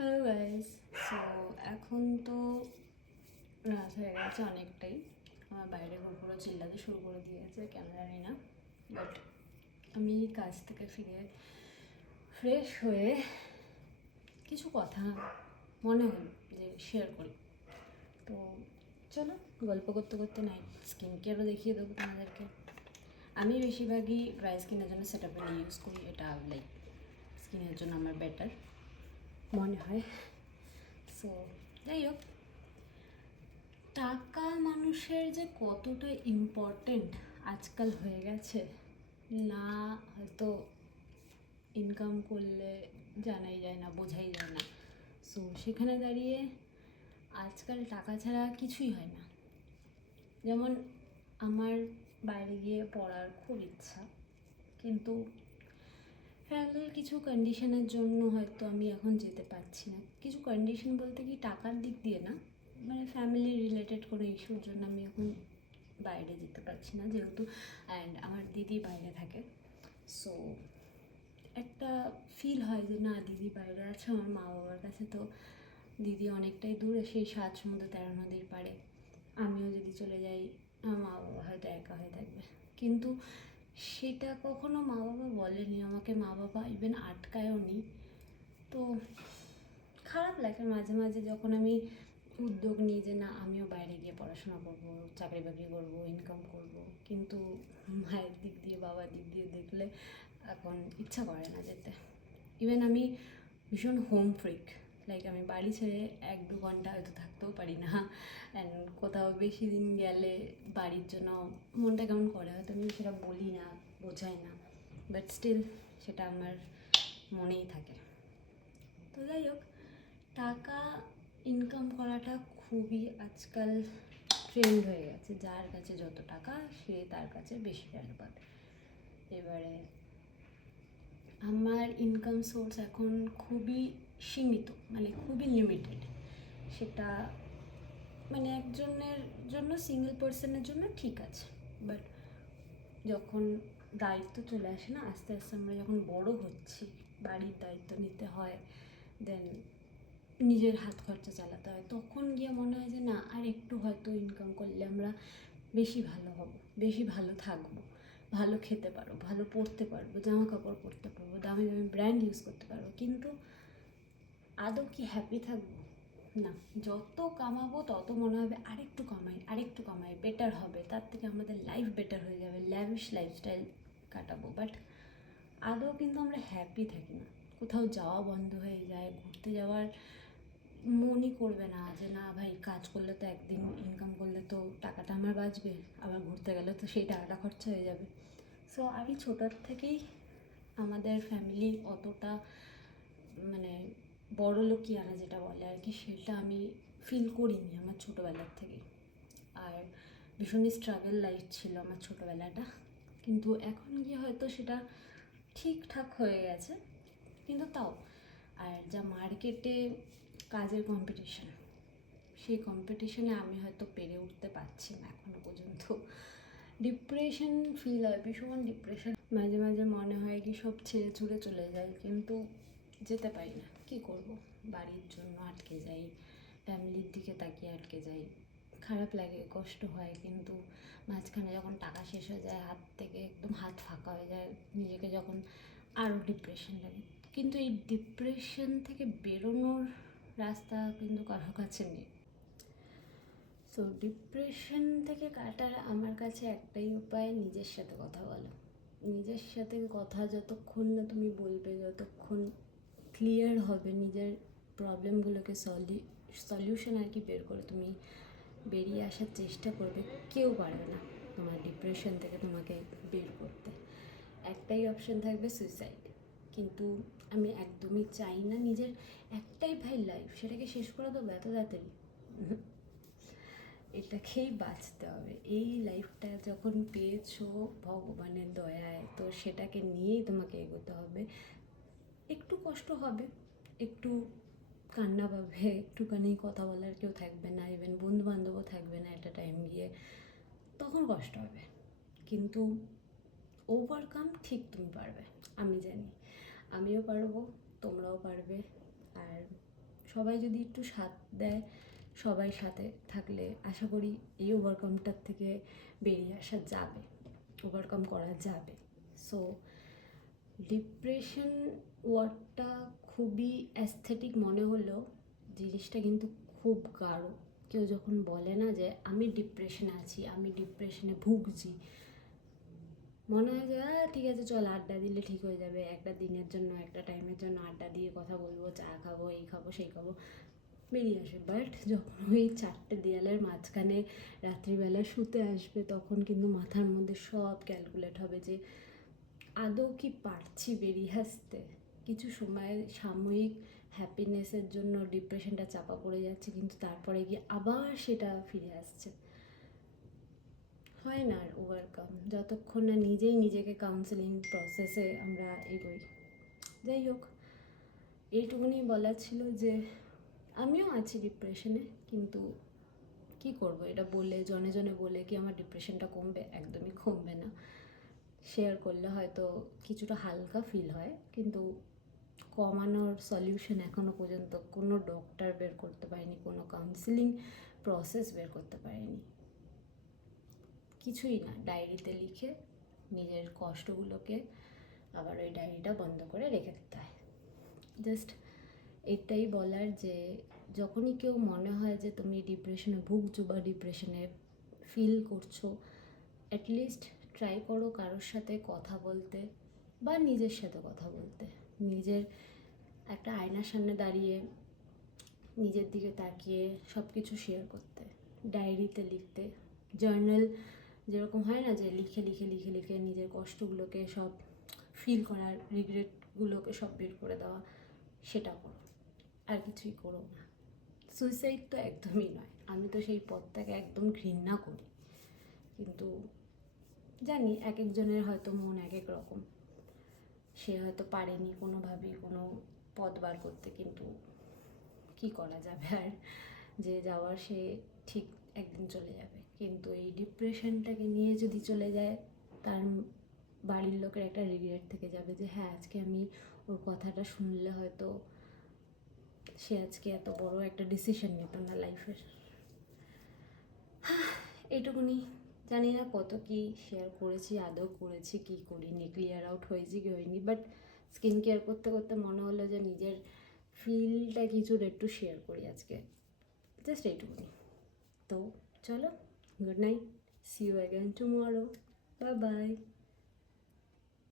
Hello guys. So এখন তো রাত হয়ে গেছে অনেকটাই। আমার বাইরে কুকুরও চিল্লাতে শুরু করে দিয়েছে, কেন জানি না। বাট আমি কাজ থেকে ফিরে ফ্রেশ হয়ে কিছু কথা মনে হলো যে শেয়ার করি। তো চলো, গল্প করতে করতে নাই স্কিন কেয়ারও দেখিয়ে দেবো তোমাদেরকে। আমি বেশিরভাগই ড্রাই স্কিনের জন্য সেটাপেল ইউজ করি, এটা লাইক স্কিনের জন্য আমার বেটার মনে হয়। সো যাই হোক, টাকা মানুষের যে কতটা ইম্পর্টেন্ট আজকাল হয়ে গেছে না, হয়তো ইনকাম করলে জানাই যায় না, বোঝাই যায় না। সো সেখানে দাঁড়িয়ে আজকাল টাকা ছাড়া কিছুই হয় না। যেমন আমার বাইরে গিয়ে পড়ার খুব ইচ্ছা, কিন্তু ফ্যামিলির কিছু কন্ডিশনের জন্য হয়তো আমি এখন যেতে পারছি না। কিছু কন্ডিশন বলতে কি টাকার দিক দিয়ে না, মানে ফ্যামিলি রিলেটেড কোনো ইস্যুর জন্য আমি এখন বাইরে যেতে পারছি না, যেহেতু অ্যান্ড আমার দিদি বাইরে থাকে। সো একটা ফিল হয় যে না, দিদি বাইরে আছে আমার মা বাবার কাছে, তো দিদি অনেকটাই দূরে, সেই 7 সমুদ্র 13 নদীর পাড়ে। আমিও যদি চলে যাই আমার মা বাবা হয়তো একা হয়ে থাকবে। কিন্তু সেটা কখনো মা বাবা বলেনি আমাকে, মা বাবা ইভেন আটকায়ও নি। তো খারাপ লাগে মাঝে মাঝে যখন আমি উদ্যোগ নিই যে না, আমিও বাইরে গিয়ে পড়াশোনা করব, চাকরি বাকরি করব, ইনকাম করব, কিন্তু মায়ের দিক দিয়ে বাবার দিক দিয়ে দেখলে এখন ইচ্ছা করে না যেতে। ইভেন আমি ভীষণ হোম ফ্রিক, লাইক আমি বাড়ি ছেড়ে 1-2 ঘন্টা হয়তো থাকতেও পারি না। অ্যান্ড কোথাও বেশি দিন গেলে বাড়ির জন্য মনটা কেমন করে, হয়তো আমি সেটা বলি না, বোঝাই না, বাট স্টিল সেটা আমার মনেই থাকে। তো যাই হোক, টাকা ইনকাম করাটা খুবই আজকাল ট্রেন্ড হয়ে গেছে, যার কাছে যত টাকা সে তার কাছে বেশি ভ্যালু পাবে। এবারে আমার ইনকাম সোর্স এখন খুবই সীমিত, মানে খুবই লিমিটেড। সেটা মানে একজনের জন্য, সিঙ্গেল পার্সনের জন্য ঠিক আছে, বাট যখন দায়িত্ব চলে আসে না, আস্তে আস্তে আমরা যখন বড় হচ্ছি, বাড়ির দায়িত্ব নিতে হয়, দেন নিজের হাত খরচা চালাতে হয়, তখন গিয়ে মনে হয় যে না, আর একটু হয়তো ইনকাম করলে আমরা বেশি ভালো হব, বেশি ভালো থাকবো, ভালো খেতে পারবো, ভালো পরতে পারবো, জামা কাপড় পরতে পারবো, দামি দামি ব্র্যান্ড ইউজ করতে পারবো। কিন্তু আদৌ কি হ্যাপি থাকবো? না। যত কামাবো তত মনে হবে আরেকটু কামাই, আরেকটু কামাই, বেটার হবে, তার থেকে আমাদের লাইফ বেটার হয়ে যাবে, ল্যাভিশ লাইফস্টাইল কাটাবো। বাট আদৌ কিন্তু আমরা হ্যাপি থাকি না। কোথাও যাওয়া বন্ধ হয়ে যায়, ঘুরতে যাওয়ার মনই করবে না যে না ভাই, কাজ করলে তো একদিন ইনকাম করলে তো টাকাটা আমার বাঁচবে, আবার ঘুরতে গেলে তো সেই টাকাটা খরচা হয়ে যাবে। সো আমি ছোটোর থেকেই আমাদের ফ্যামিলি অতটা মানে বড়লোকি আনা যেটা বলে আর কি, সেটা আমি ফিল করিনি আমার ছোটোবেলার থেকে। আর ভীষণই স্ট্রাগল লাইফ ছিল আমার ছোটোবেলাটা, কিন্তু এখন গিয়ে হয়তো সেটা ঠিকঠাক হয়ে গেছে, কিন্তু তাও। আর যা মার্কেটে কাজের কম্পিটিশন, সেই কম্পিটিশনে আমি হয়তো পেরে উঠতে পারছি না এখনো পর্যন্ত। ডিপ্রেশন ফিল হয়, ভীষণ ডিপ্রেশন। মাঝে মাঝে মনে হয় কি সব ছেড়ে ছুড়ে চলে যায়, কিন্তু যেতে পারি না, কী করব। বাড়ির জন্য আটকে যাই, ফ্যামিলির দিকে তাকিয়ে আটকে যাই, খারাপ লাগে, কষ্ট হয়, কিন্তু মাঝখানে যখন টাকা শেষ হয়ে যায় হাত থেকে, একদম হাত ফাঁকা হয়ে যায়, নিজেকে যখন আরও ডিপ্রেশন লাগে। কিন্তু এই ডিপ্রেশন থেকে বেরোনোর রাস্তা কিন্তু কারোর কাছে নেই। সো ডিপ্রেশন থেকে কাটার আমার কাছে একটাই উপায়, নিজের সাথে কথা বলো। নিজের সাথে কথা যতক্ষণ না তুমি বলবে, যতক্ষণ ক্লিয়ার হবে নিজের প্রবলেমগুলোকে সলিউশন আর কি বের করে তুমি বেরিয়ে আসার চেষ্টা করবে, কেউ পারবে না তোমার ডিপ্রেশন থেকে তোমাকে বের করতে। একটাই অপশন থাকবে, সুইসাইড। কিন্তু আমি একদমই চাই না, নিজের একটাই ভাই লাইফ, সেটাকে শেষ করে দেবো এত তাড়াতাড়ি? এটাকেই বাঁচতে হবে। এই লাইফটা যখন পেয়েছো ভগবানের দয়ায়, তো সেটাকে নিয়েই তোমাকে এগোতে হবে। একটু কষ্ট হবে, একটু কান্না পাবে, একটুখানি কথা বলার কেউ থাকবে না, ইভেন বন্ধু বান্ধবও থাকবে না একটা টাইম গিয়ে, তখন কষ্ট হবে। কিন্তু ওভারকাম ঠিক তুমি পারবে, আমি জানি, আমিও পারবো, তোমরাও পারবে। আর সবাই যদি একটু সাথ দেয়, সবাই সাথে থাকলে আশা করি এই ওভারকামটার থেকে বেরিয়ে আসা যাবে, ওভারকাম করা যাবে। সো ডিপ্রেশন ওয়ার্ডটা খুবই অ্যাস্থেটিক মনে হলেও জিনিসটা কিন্তু খুব গাঢ়। কেউ যখন বলে না যে আমি ডিপ্রেশনে আছি, আমি ডিপ্রেশনে ভুগছি, মনে হয় যে ঠিক আছে চল আড্ডা দিলে ঠিক হয়ে যাবে, একটা দিনের জন্য একটা টাইমের জন্য আড্ডা দিয়ে কথা বলবো, চা খাবো, এই খাবো সেই খাবো, বেরিয়ে আসবে। বাট যখন ওই 4টে দেয়ালের মাঝখানে রাত্রিবেলা শুতে আসবে, তখন কিন্তু মাথার মধ্যে সব ক্যালকুলেট হবে যে আদৌ কি পারছি বেরিয়ে আসতে। কিছু সময় সাময়িক হ্যাপিনেসের জন্য ডিপ্রেশনটা চাপা পড়ে যাচ্ছে, কিন্তু তারপরে গিয়ে আবার সেটা ফিরে আসছে। হয় না আর ওভারকাম যতক্ষণ না নিজেই নিজেকে কাউন্সেলিং প্রসেসে আমরা এগোই। যাই হোক, এইটুকুনি বলার ছিল যে আমিও আছি ডিপ্রেশনে, কিন্তু কি করব, এটা বলে জনে জনে বলে কি আমার ডিপ্রেশনটা কমবে? একদমই কমবে না। শেয়ার করলে হয়তো কিছুটা হালকা ফিল হয়, কিন্তু কমানোর সলিউশন এখনও পর্যন্ত কোনো ডক্টর বের করতে পারেনি, কোনো কাউন্সিলিং প্রসেস বের করতে পারেনি। কিছুই না, ডায়েরিতে লিখে নিজের কষ্টগুলোকে আবার ওই ডায়েরিটা বন্ধ করে রেখে দিতে হয়। জাস্ট এটাই বলার যে যখনই কেউ মনে হয় যে তুমি ডিপ্রেশনে ভুগছো বা ডিপ্রেশনে ফিল করছো, অ্যাটলিস্ট ট্রাই করো কারোর সাথে কথা বলতে বা নিজের সাথে কথা বলতে। নিজের একটা আয়নার সামনে দাঁড়িয়ে নিজের দিকে তাকিয়ে সব কিছু শেয়ার করতে, ডায়েরিতে লিখতে, জার্নাল যেরকম হয় না যে লিখে লিখে লিখে লিখে নিজের কষ্টগুলোকে সব ফিল করার, রিগ্রেটগুলোকে সব বের করে দেওয়া, সেটা করো। আর কিছুই করো না। সুইসাইড তো একদমই নয়, আমি তো সেই পথটাকে একদম ঘৃণা করি, কিন্তু জানি এক একজনের হয়তো মন এক এক রকম, সে হয়তো পারেনি কোনোভাবেই কোনো পথ বার করতে, কিন্তু কি করা যাবে আর, যে যাওয়ার সে ঠিক একদিন চলে যাবে। কিন্তু এই ডিপ্রেশনটাকে নিয়ে যদি চলে যায়, তার বাড়ির লোকের একটা রিগ্রেট থেকে যাবে যে হ্যাঁ আজকে আমি ওর কথাটা শুনলে হয়তো সে আজকে এত বড় একটা ডিসিশন নিত না লাইফের। এইটুকুনি, জানি না কত কি শেয়ার করেছি, আদৌ করেছি কি করিনি, ক্লিয়ার আউট হয়েছি কি হয়নি, বাট স্কিন কেয়ার করতে করতে মনে হলো যে নিজের ফিলটা কিছুর একটু শেয়ার করি আজকে, জাস্ট এইটুকুনি। তো চলো, good night, see you again tomorrow, bye by.